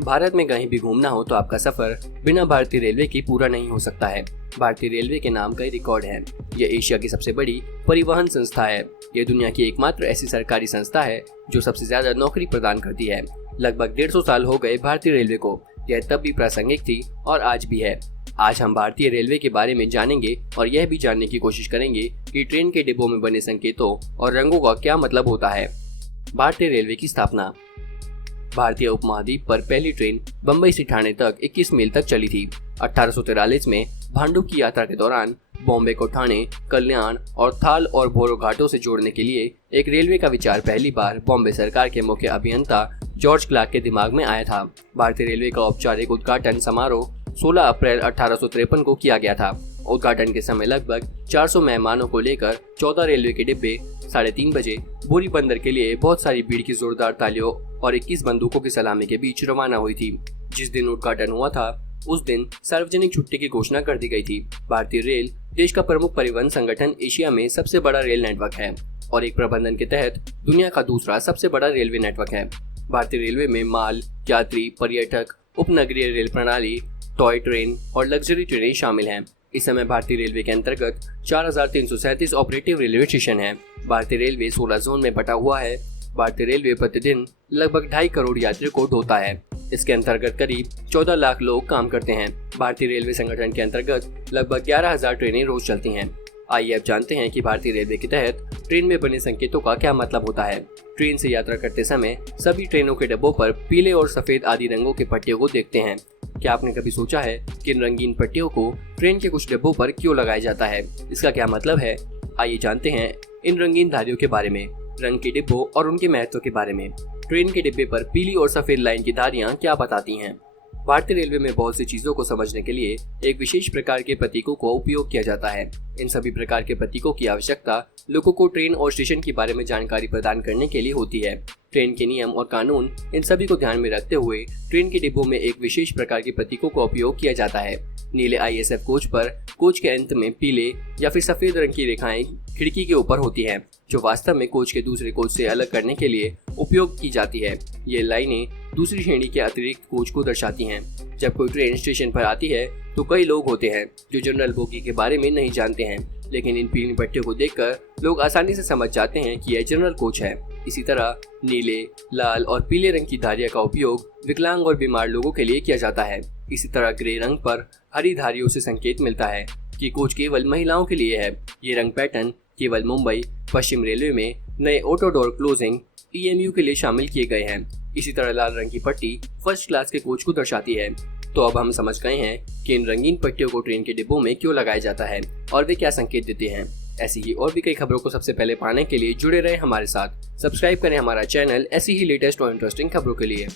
भारत में कहीं भी घूमना हो तो आपका सफर बिना भारतीय रेलवे की पूरा नहीं हो सकता है। भारतीय रेलवे के नाम कई रिकॉर्ड हैं। यह एशिया की सबसे बड़ी परिवहन संस्था है। यह दुनिया की एकमात्र ऐसी सरकारी संस्था है जो सबसे ज्यादा नौकरी प्रदान करती है। लगभग 150 साल हो गए भारतीय रेलवे को। यह तब भी प्रासंगिक थी और आज भी है। आज हम भारतीय रेलवे के बारे में जानेंगे और यह भी जानने की कोशिश करेंगे कि ट्रेन के डिब्बों में बने संकेतों और रंगों का क्या मतलब होता है। भारतीय रेलवे की स्थापना। भारतीय उपमहाद्वीप पर पहली ट्रेन बंबई से ठाणे तक 21 मील तक चली थी। 1843 में भांडुप की यात्रा के दौरान बॉम्बे को ठाणे, कल्याण और थाल और भोरो घाटों से जोड़ने के लिए एक रेलवे का विचार पहली बार बॉम्बे सरकार के मुख्य अभियंता जॉर्ज क्लार्क के दिमाग में आया था। भारतीय रेलवे का औपचारिक उद्घाटन समारोह 16 अप्रैल 1853 को किया गया था। उद्घाटन के समय लगभग 400 मेहमानों को लेकर 14 रेलवे के डिब्बे 3:30 बजे बोरी बंदर के लिए बहुत सारी भीड़ की जोरदार तालियों और 21 बंदूकों की सलामी के बीच रवाना हुई थी। जिस दिन उद्घाटन हुआ था उस दिन सार्वजनिक छुट्टी की घोषणा कर दी गई थी। भारतीय रेल देश का प्रमुख परिवहन संगठन, एशिया में सबसे बड़ा रेल नेटवर्क है और एक प्रबंधन के तहत दुनिया का दूसरा सबसे बड़ा रेलवे नेटवर्क है। भारतीय रेलवे में माल, यात्री, पर्यटक, उपनगरीय रेल प्रणाली, टॉय ट्रेन और लग्जरी ट्रेनें शामिल हैं। इस समय भारतीय रेलवे के अंतर्गत 4337 ऑपरेटिव रेलवे स्टेशन हैं। भारतीय रेलवे 16 जोन में बटा हुआ है। भारतीय रेलवे प्रतिदिन लगभग 2.5 करोड़ यात्रियों को ढोता है। इसके अंतर्गत करीब 14 लाख लोग काम करते हैं। भारतीय रेलवे संगठन के अंतर्गत लगभग 11,000 ट्रेनें रोज चलती हैं। आइए अब जानते हैं कि भारतीय रेलवे के तहत ट्रेन में बने संकेतों का क्या मतलब होता है। ट्रेन से यात्रा करते समय सभी ट्रेनों के डिब्बों पर पीले और सफेद आदि रंगों के पट्टियों को देखते हैं। क्या आपने कभी सोचा है कि इन रंगीन पट्टियों को ट्रेन के कुछ डिब्बों पर क्यों लगाया जाता है? इसका क्या मतलब है? आइए जानते हैं इन रंगीन धारियों के बारे में, रंग के डिब्बों और उनके महत्व के बारे में। ट्रेन के डिब्बे पर पीली और सफेद लाइन की धारियां क्या बताती हैं? भारतीय रेलवे में बहुत सी चीजों को समझने के लिए एक विशेष प्रकार के प्रतीकों का उपयोग किया जाता है। इन सभी प्रकार के प्रतीकों की आवश्यकता लोगों को ट्रेन और स्टेशन के बारे में जानकारी प्रदान करने के लिए होती है। ट्रेन के नियम और कानून इन सभी को ध्यान में रखते हुए ट्रेन के डिब्बों में एक विशेष प्रकार के प्रतीकों का उपयोग किया जाता है। नीले ISF कोच पर कोच के अंत में पीले या फिर सफेद रंग की रेखाएं खिड़की के ऊपर होती हैं, जो वास्तव में कोच के दूसरे कोच से अलग करने के लिए उपयोग की जाती है। ये लाइनें दूसरी श्रेणी के अतिरिक्त कोच को दर्शाती हैं। जब कोई ट्रेन स्टेशन पर आती है तो कई लोग होते हैं जो जनरल बोगी के बारे में नहीं जानते हैं, लेकिन इन पीली पट्टियों को देखकर लोग आसानी से समझ जाते हैं कि यह जनरल कोच है। इसी तरह नीले, लाल और पीले रंग की धारियां का उपयोग विकलांग और बीमार लोगों के लिए किया जाता है। इसी तरह ग्रे रंग पर हरी धारियों से संकेत मिलता है कि कोच केवल महिलाओं के लिए है। ये रंग पैटर्न केवल मुंबई पश्चिम रेलवे में नए ऑटो डोर क्लोजिंग EMU के लिए शामिल किए गए हैं। इसी तरह लाल रंग की पट्टी फर्स्ट क्लास के कोच को दर्शाती है। तो अब हम समझ गए हैं कि इन रंगीन पट्टियों को ट्रेन के डिब्बों में क्यों लगाया जाता है और वे क्या संकेत देते हैं। ऐसी ही और भी कई खबरों को सबसे पहले पाने के लिए जुड़े रहे हमारे साथ। सब्सक्राइब करें हमारा चैनल ऐसी ही लेटेस्ट और इंटरेस्टिंग खबरों के लिए।